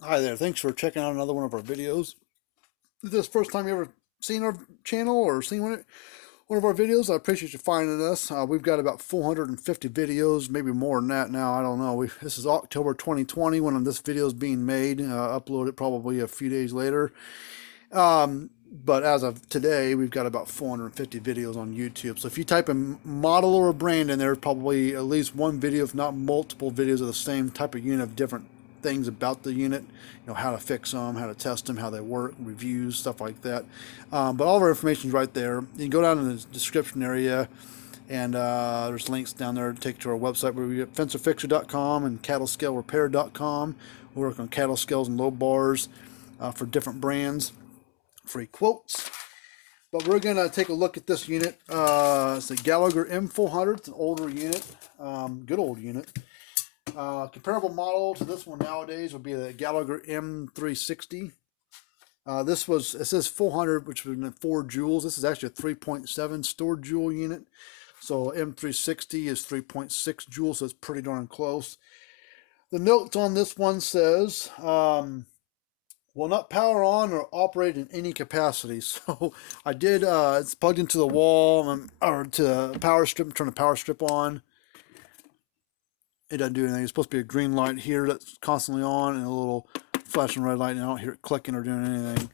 Hi there, thanks for checking out another one of our videos. If this is the first time you ever seen our channel or seen one of our videos, I appreciate you finding us. We've got about 450 videos, maybe more than that now, I don't know. This is October 2020 when this video is being made, uploaded probably a few days later. But as of today, we've got about 450 videos on YouTube. So if you type a model or a brand in there, probably at least one video, if not multiple videos of the same type of unit of different things about the unit, how to fix them, how to test them, how they work, reviews, stuff like that. But all of our information is right there. You can go down in the description area, and there's links down there to take you to our website where we get fencerfixer.com and cattlescalerepair.com. We work on cattle scales and low bars for different brands. Free quotes. But we're going to take a look at this unit. It's a Gallagher M400. It's an older unit, good old unit. Comparable model to this one nowadays would be the Gallagher M360. It says 400, which would have been 4 joules. This is actually a 3.7 stored joule unit. So M360 is 3.6 joules, so it's pretty darn close. The notes on this one says, will not power on or operate in any capacity. So I did, it's plugged into the wall or to the power strip, turn the power strip on. It doesn't do anything. It's supposed to be a green light here that's constantly on and a little flashing red light, and I don't hear it clicking or doing anything.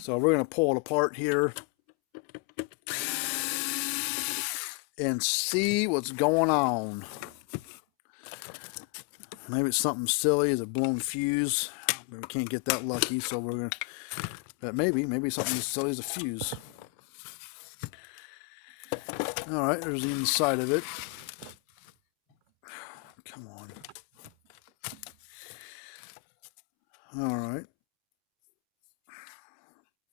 So we're going to pull it apart here and see what's going on. Maybe it's something silly, it's a blown fuse. We can't get that lucky, so we're going to, but maybe something as silly as a fuse. All right, there's the inside of it. Come on. All right.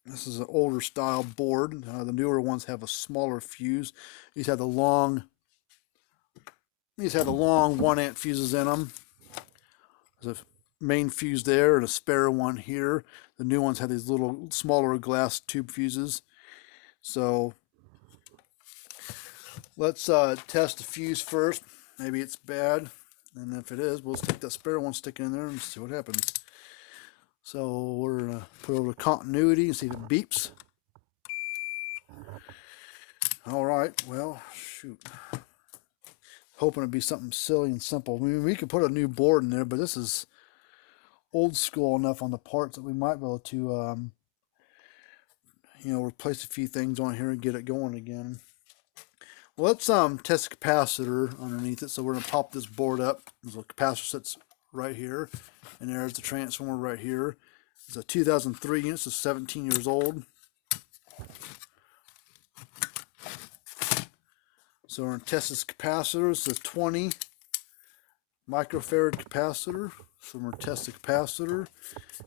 This is an older style board. The newer ones have a smaller fuse. These have the long 1 amp fuses in them. There's a main fuse there and a spare one here. The new ones have these little smaller glass tube fuses. So let's test the fuse first. Maybe it's bad, and if it is, we'll stick that spare one, stick it in there, and see what happens. So we're gonna put over to continuity and see if it beeps. All right, well, shoot. Hoping it'd be something silly and simple. I mean, we could put a new board in there, but this is old school enough on the parts that we might be able to, replace a few things on here and get it going again. Well, let's test the capacitor underneath it. So we're gonna pop this board up. There's a capacitor sits right here, and there's the transformer right here. It's a 2003 unit, so 17 years old. So we're going to test this capacitor. It's a 20 microfarad capacitor. So we're going to test the capacitor.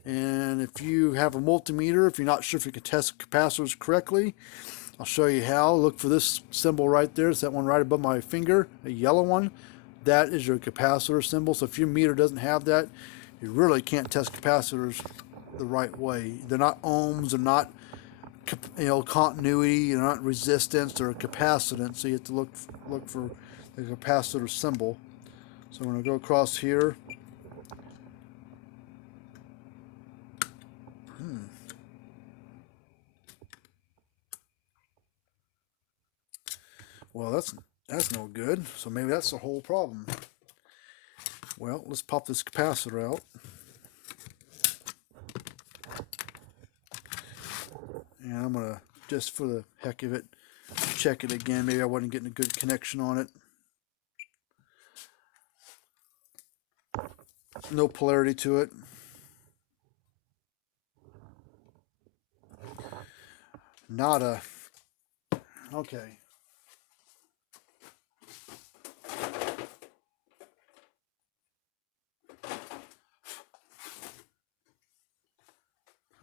And if you have a multimeter, if you're not sure if you can test capacitors correctly, I'll show you how. Look for this symbol right there. It's that one right above my finger, a yellow one. That is your capacitor symbol. So if your meter doesn't have that, you really can't test capacitors the right way. They're not ohms, they're not continuity, they're not resistance or capacitance. So you have to look for the capacitor symbol. So I'm going to go across here. Well, that's no good. So maybe that's the whole problem. Well, let's pop this capacitor out. And I'm going to, just for the heck of it, check it again. Maybe I wasn't getting a good connection on it. No polarity to it. Nada. Okay.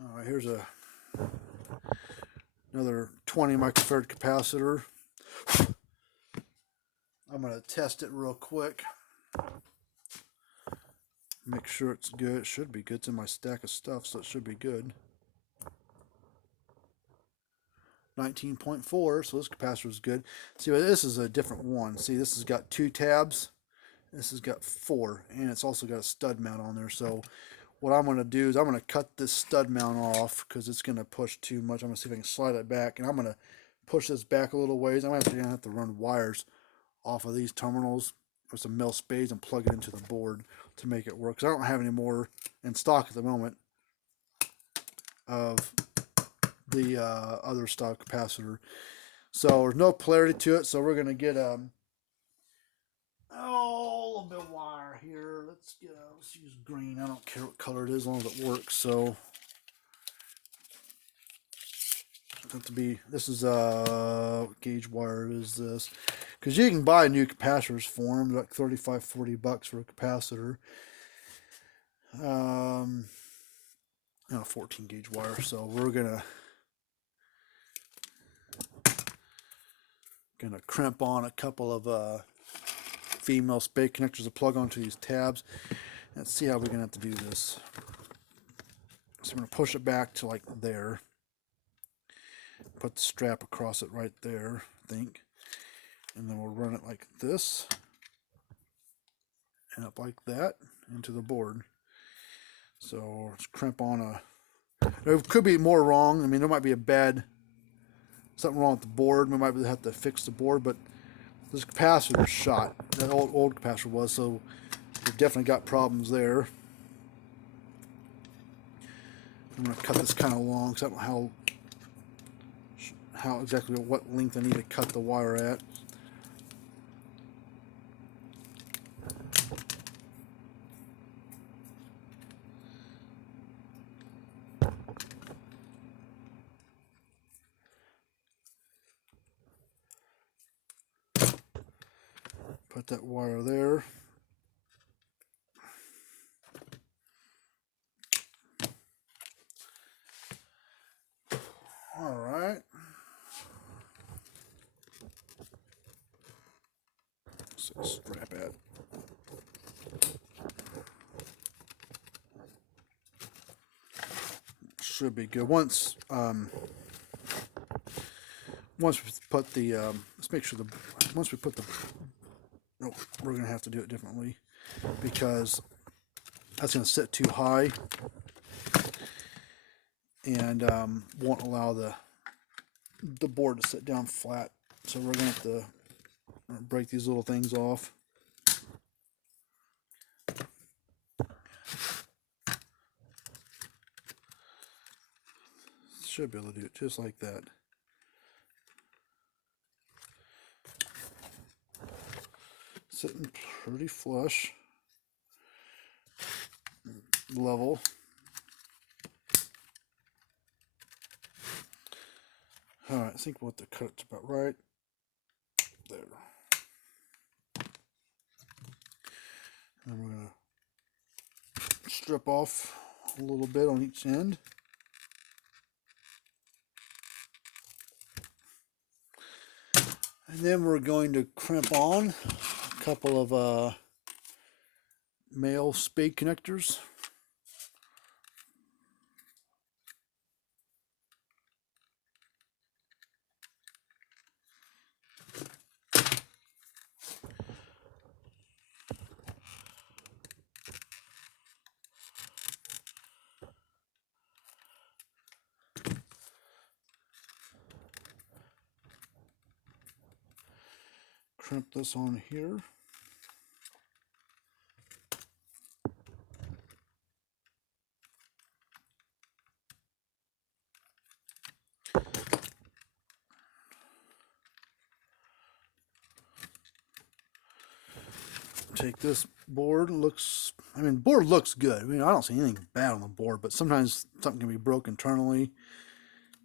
All right, here's another 20 microfarad capacitor. I'm going to test it real quick. Make sure it's good. It should be good. It's in my stack of stuff, so it should be good. 19.4, so this capacitor is good. See, this is a different one. See, this has got 2 tabs. This has got 4, and it's also got a stud mount on there. So what I'm going to do is I'm going to cut this stud mount off because it's going to push too much. I'm going to see if I can slide it back, and I'm going to push this back a little ways. I'm actually going to have to run wires off of these terminals with some mill spades and plug it into the board to make it work, because I don't have any more in stock at the moment of the other stock capacitor. So there's no polarity to it, so we're going to get a little bit of wire here. Let's use green. I don't care what color it is as long as it works. So this is what gauge wire is this? Because you can buy new capacitors for them, like $35-40 for a capacitor. 14 gauge wire. So we're gonna crimp on a couple of female spade connectors to plug onto these tabs. Let's see how we're gonna have to do this. So I'm gonna push it back to like there. Put the strap across it right there, I think. And then we'll run it like this. And up like that into the board. So let's crimp on there could be more wrong. I mean, there might be something wrong with the board. We might have to fix the board, but this capacitor shot. That old capacitor was, so we've definitely got problems there. I'm going to cut this kind of long because I don't know exactly what length I need to cut the wire at. Put that wire there. All right. So strap it. Should be good. Once we put the let's make sure once we put the no, we're gonna have to do it differently because that's gonna sit too high and won't allow the board to sit down flat. So we're gonna have to break these little things off. Should be able to do it just like that. Sitting pretty flush, level. All right, I think we'll have to cut it about right there. And we're gonna strip off a little bit on each end. And then we're going to crimp on a couple of male spade connectors. Crimp this on here. Take this board. Board looks good. I mean, I don't see anything bad on the board, but sometimes something can be broke internally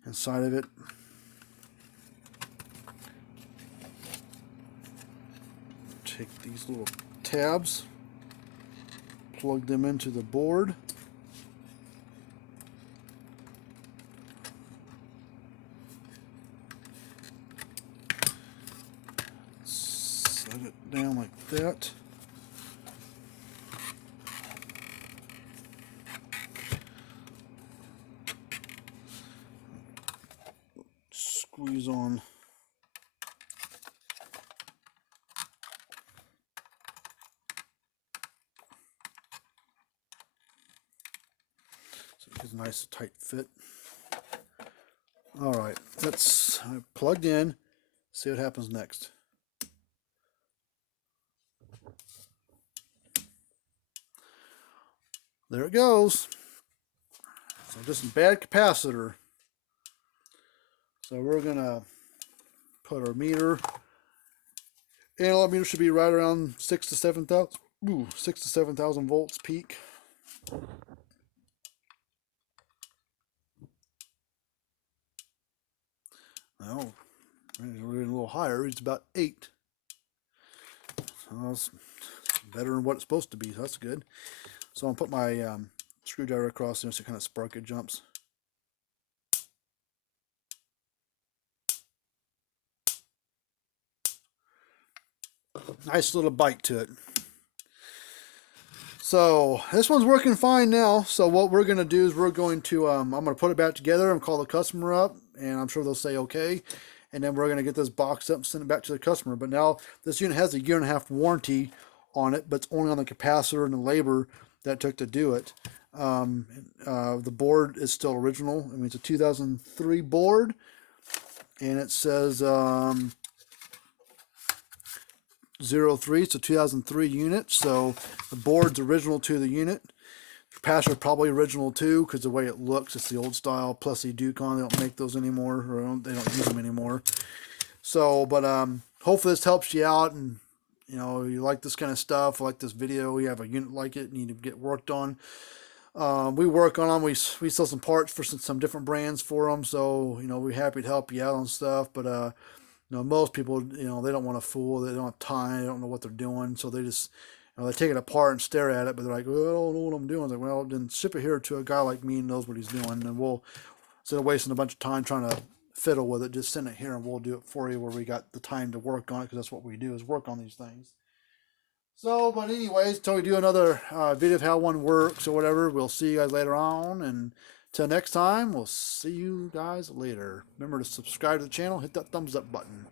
inside of it. Take these little tabs, plug them into the board. Set it down like that. Squeeze on It's a nice tight fit. All right, that's plugged in. See what happens next. There it goes. So just a bad capacitor. So we're gonna put our meter. Analog meter should be right around 6 to 7,000 volts peak. Now we're a little higher. It's about 8. So that's better than what it's supposed to be. So that's good. So I'll put my screwdriver across there so it kind of spark it jumps. Nice little bite to it. So this one's working fine now. So what we're going to do is we're going to, I'm going to put it back together and call the customer up, and I'm sure they'll say okay. And then we're going to get this boxed up and send it back to the customer. But now this unit has a 1.5 year warranty on it, but it's only on the capacitor and the labor that it took to do it. The board is still original. I mean, it's a 2003 board, and it says 03. It's a 2003 unit, so the board's original to the unit. The capacitor's probably original too, because the way it looks, it's the old style. Plus, they don't make those anymore, or they don't use them anymore. So, but hopefully this helps you out, and you like this kind of stuff, like this video, you have a unit like it, need to get worked on. We work on them. We sell some parts for some different brands for them, so we're happy to help you out on stuff. But most people, they don't want to fool. They don't have time. They don't know what they're doing, so they just, they take it apart and stare at it. But they're like, well, I don't know what I'm doing. Like, well, then ship it here to a guy like me who knows what he's doing, and we'll, instead of wasting a bunch of time trying to fiddle with it, just send it here and we'll do it for you where we got the time to work on it, because that's what we do, is work on these things. So, but anyways, until we do another video of how one works or whatever, we'll see you guys later on. And till next time, we'll see you guys later. Remember to subscribe to the channel, hit that thumbs up button.